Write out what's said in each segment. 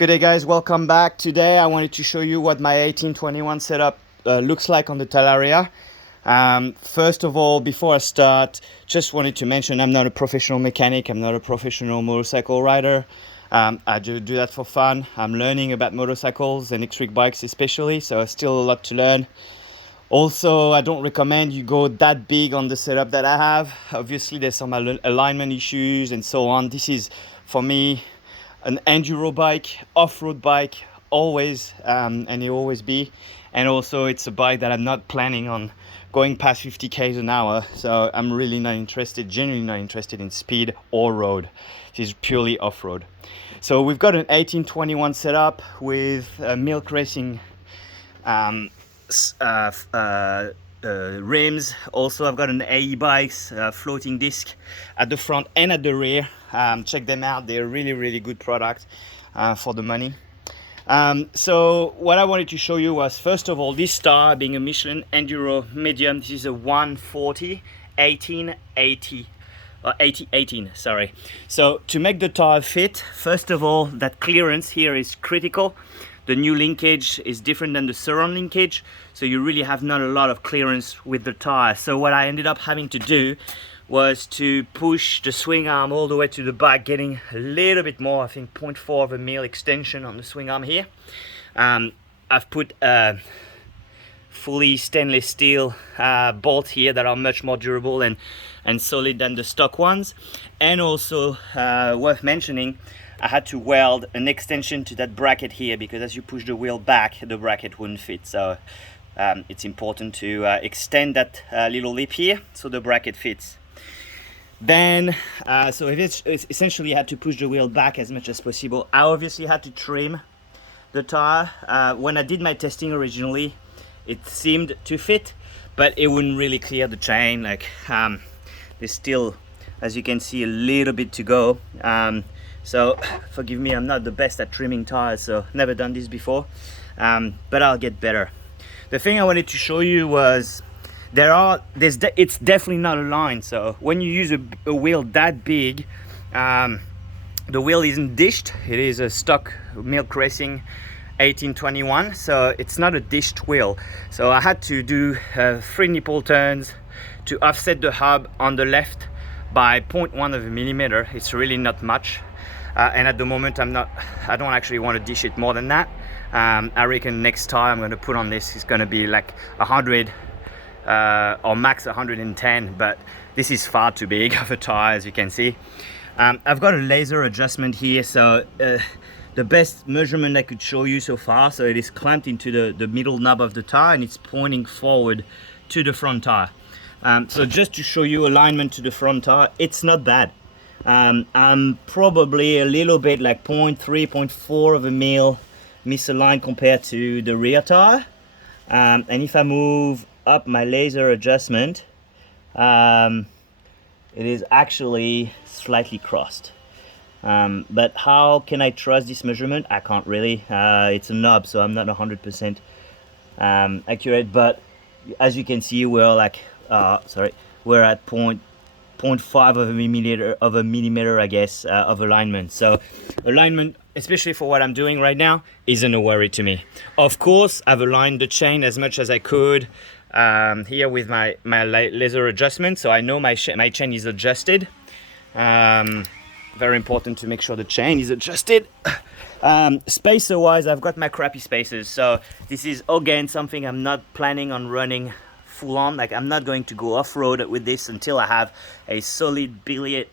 Good day guys, welcome back. Today I wanted to show you what my 1821 setup looks like on the Talaria. First of all, before I start, just wanted to mention I'm not a professional mechanic, I'm not a professional motorcycle rider. I do that for fun. I'm learning about motorcycles and electric bikes especially, so still a lot to learn. Also, I don't recommend you go that big on the setup that I have. Obviously there's some alignment issues and so on. This is, for me, an enduro bike, off-road bike, always, and it will always be. And also it's a bike that I'm not planning on going past 50 k's an hour, so I'm really not interested, genuinely not interested in speed or road. This is purely off-road. So we've got an 1821 setup with milk racing rims. Also I've got an AE bikes floating disc at the front and at the rear. Check them out, they're really good product for the money. So what I wanted to show you was, first of all, this tire being a Michelin Enduro medium. This is a 140 1880 8018, sorry. So to make the tire fit, first of all, that clearance here is critical. The new linkage is different than the surround linkage, so you really have not a lot of clearance with the tire. So what I ended up having to do was to push the swing arm all the way to the back, getting a little bit more, I think 0.4 of a mil extension on the swing arm here. I've put fully stainless steel bolts here that are much more durable and solid than the stock ones. And also worth mentioning, I had to weld an extension to that bracket here, because as you push the wheel back, the bracket wouldn't fit. So it's important to extend that little lip here so the bracket fits. Then, so it's essentially had to push the wheel back as much as possible. I obviously had to trim the tire. When I did my testing originally, it seemed to fit, but it wouldn't really clear the chain. Like there's still, as you can see, a little bit to go. So forgive me, I'm not the best at trimming tires, so never done this before, but I'll get better. The thing I wanted to show you was it's definitely not aligned. So when you use a wheel that big, the wheel isn't dished. It is a stock milk racing 1821, so it's not a dished wheel. So I had to do 3 nipple turns to offset the hub on the left by 0.1 of a millimeter. It's really not much, and at the moment I don't actually want to dish it more than that. I reckon next tire I'm going to put on this is going to be like 100 or max 110, but this is far too big of a tire, as you can see. I've got a laser adjustment here, so the best measurement I could show you so far, so it is clamped into the middle knob of the tire and it's pointing forward to the front tire. So just to show you alignment to the front tire, it's not bad. I'm probably a little bit like 0.3, 0.4 of a mil misaligned compared to the rear tire. And if I move up my laser adjustment, it is actually slightly crossed. But how can I trust this measurement? I can't really. It's a knob, so I'm not 100% accurate, but as you can see, we're like we're at 0.5 of a millimeter, I guess, of alignment. So alignment, especially for what I'm doing right now, isn't a worry to me. Of course, I've aligned the chain as much as I could here with my laser adjustment, so I know my chain is adjusted. Very important to make sure the chain is adjusted. Spacer wise, I've got my crappy spacers, so this is again something I'm not planning on running full on. Like, I'm not going to go off-road with this until I have a solid billet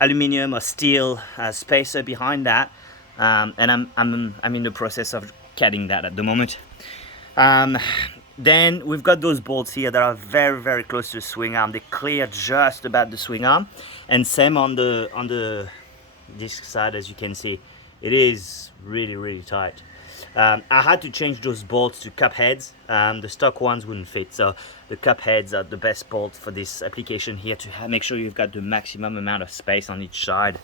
aluminum or steel spacer behind that, and I'm in the process of cutting that at the moment. Then we've got those bolts here that are very close to the swing arm. They clear just about the swing arm, and same on the disc side. As you can see, it is really tight. I had to change those bolts to cup heads. The stock ones wouldn't fit, so the cup heads are the best bolt for this application here, to make sure you've got the maximum amount of space on each side.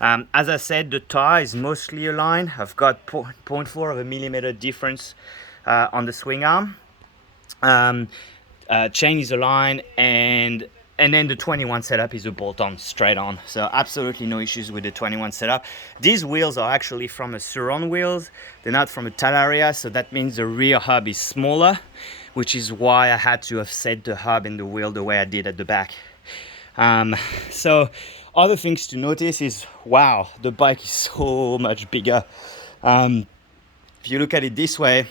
As I said, the tire is mostly aligned. I've got 0.4 of a millimeter difference on the swing arm. Chain is aligned, and And then the 21 setup is a bolt-on straight on, so absolutely no issues with the 21 setup. These wheels are actually from a surround wheels, they're not from a talaria, so that means the rear hub is smaller, which is why I had to offset the hub and the wheel the way I did at the back. So other things to notice is, wow, the bike is so much bigger. If you look at it this way,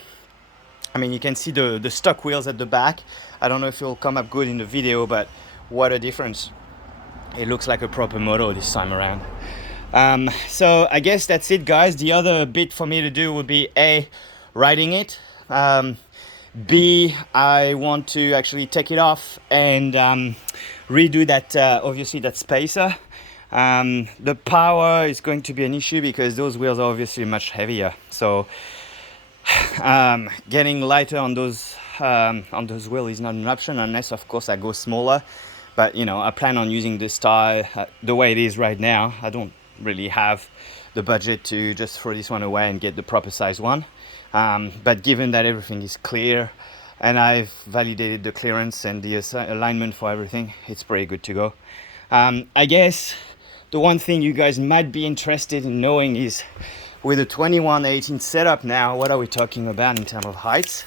I mean, you can see the stock wheels at the back. I don't know if it will come up good in the video, but what a difference. It looks like a proper moto this time around. So I guess that's it, guys. The other bit for me to do would be A, riding it. B, I want to actually take it off and redo that, obviously that spacer. The power is going to be an issue because those wheels are obviously much heavier. So getting lighter on those wheels is not an option, unless of course I go smaller. But you know, I plan on using this tire the way it is right now. I don't really have the budget to just throw this one away and get the proper size one. But given that everything is clear and I've validated the clearance and the alignment for everything, it's pretty good to go. I guess the one thing you guys might be interested in knowing is, with a 21/18 setup now, what are we talking about in terms of heights?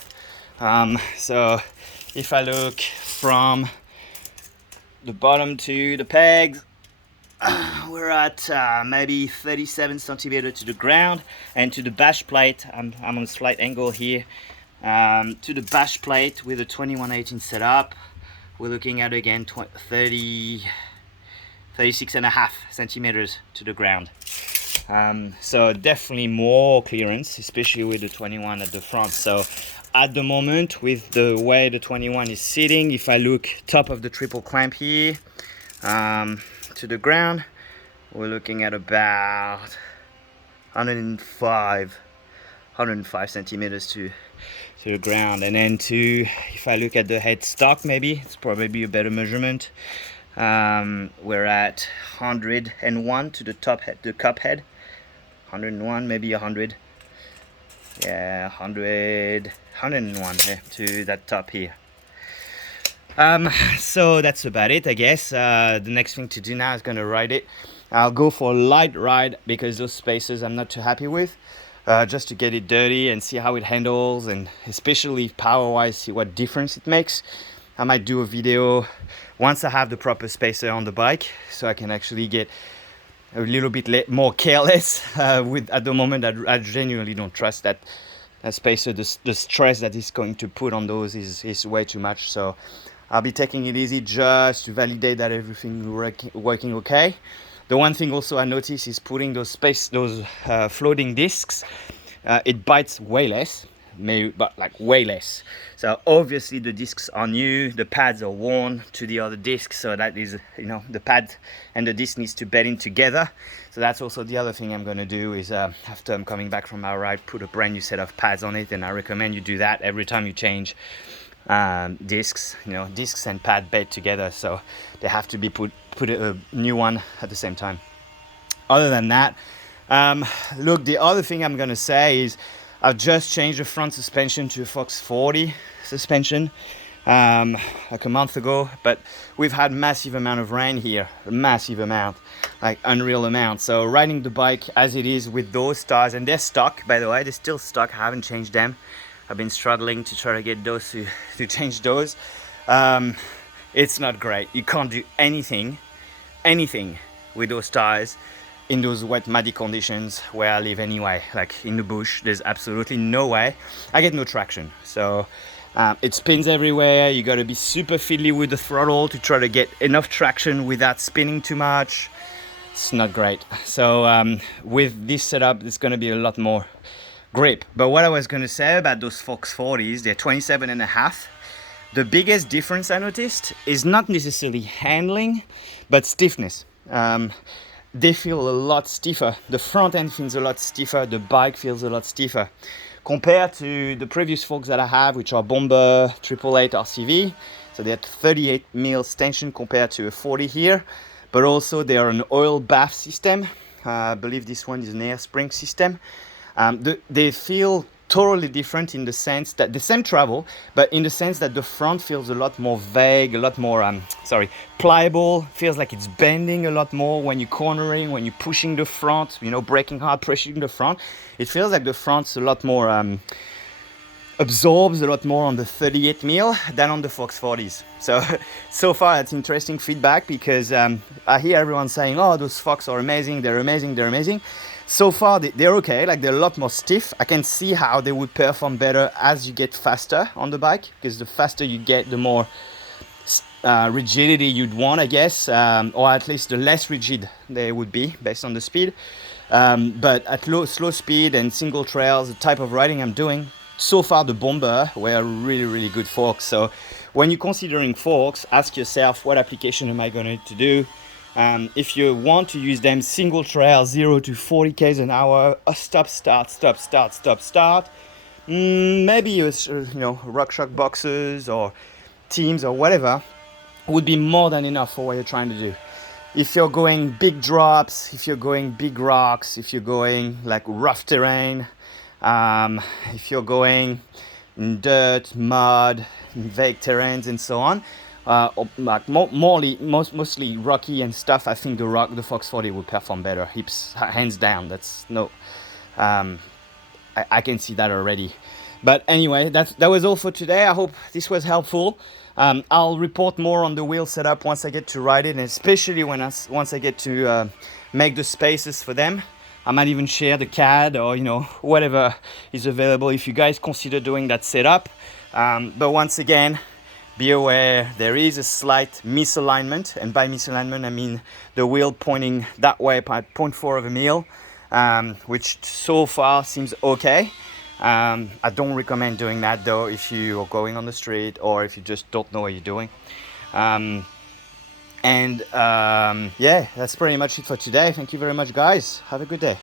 So if I look from the bottom to the pegs, we're at maybe 37 centimeters to the ground, and to the bash plate, I'm on a slight angle here, to the bash plate with a 21/18 setup, we're looking at again 36.5 centimeters to the ground. So definitely more clearance, especially with the 21 at the front. So at the moment, with the way the 21 is sitting, if I look top of the triple clamp here to the ground, we're looking at about 105 centimeters to the ground. And then if I look at the headstock, maybe it's probably a better measurement. We're at 101 to the top head, the cup head. 101, maybe 100. Yeah, 101 to that top here. So that's about it, I guess. The next thing to do now is going to ride it. I'll go for a light ride because those spacers I'm not too happy with. Just to get it dirty and see how it handles, and especially power wise, see what difference it makes. I might do a video once I have the proper spacer on the bike, so I can actually get a little bit more careless with. At the moment, I genuinely don't trust that spacer. The stress that it's going to put on those is way too much. So I'll be taking it easy just to validate that everything working okay. The one thing also I noticed is putting those floating discs. It bites way less, but like way less. So obviously the discs are new, the pads are worn to the other discs, so that is, you know, the pad and the disc needs to bed in together. So that's also the other thing I'm going to do is after I'm coming back from my ride, put a brand new set of pads on it, and I recommend you do that every time you change discs. You know, discs and pad bed together, so they have to be put a new one at the same time. Other than that, look, the other thing I'm going to say is I've just changed the front suspension to a Fox 40 suspension like a month ago, but we've had massive amount of rain here, massive amount, like unreal amount. So riding the bike as it is with those tires, and they're stock, by the way, they're still stock, I haven't changed them. I've been struggling to try to get those to change those. It's not great. You can't do anything with those tires in those wet, muddy conditions where I live anyway. Like in the bush, there's absolutely no way. I get no traction. So it spins everywhere. You got to be super fiddly with the throttle to try to get enough traction without spinning too much. It's not great. So with this setup, it's going to be a lot more grip. But what I was going to say about those Fox 40s, they're 27.5. The biggest difference I noticed is not necessarily handling, but stiffness. They feel a lot stiffer. The front end feels a lot stiffer. The bike feels a lot stiffer compared to the previous forks that I have, which are Bomber 888 RCV. So they're 38 mils tension compared to a 40 here, but also they are an oil bath system. I believe this one is an air spring system. They feel totally different in the sense that the same travel, but in the sense that the front feels a lot more vague, a lot more pliable. Feels like it's bending a lot more when you're cornering, when you're pushing the front, you know, braking hard, pushing the front. It feels like the front's a lot more absorbs a lot more on the 38 mil than on the Fox 40s. So far that's interesting feedback, because I hear everyone saying, oh, those Fox are amazing, they're amazing, they're amazing. So far they're okay, like they're a lot more stiff. I can see how they would perform better as you get faster on the bike, because the faster you get, the more rigidity you'd want, I guess, or at least the less rigid they would be based on the speed. But at slow speed and single trails, the type of riding I'm doing, so far the Bomber were really good forks. So when you're considering forks, ask yourself, what application am I going to do? If you want to use them single trail, 0 to 40 k's an hour, stop start, maybe you know, RockShox boxes or teams or whatever would be more than enough for what you're trying to do. If you're going big drops, if you're going big rocks, if you're going like rough terrain, if you're going in dirt, mud, vague terrains and so on, or like mostly rocky and stuff, I think the Fox 40 will perform better, hands down. That's no, I can see that already. But anyway, that was all for today. I hope this was helpful. I'll report more on the wheel setup once I get to ride it, and especially once I get to make the spaces for them. I might even share the CAD or, you know, whatever is available if you guys consider doing that setup. But once again, be aware there is a slight misalignment, and by misalignment I mean the wheel pointing that way by 0.4 of a mil, which so far seems okay. I don't recommend doing that though if you are going on the street or if you just don't know what you're doing. Yeah, that's pretty much it for today. Thank you very much, guys. Have a good day.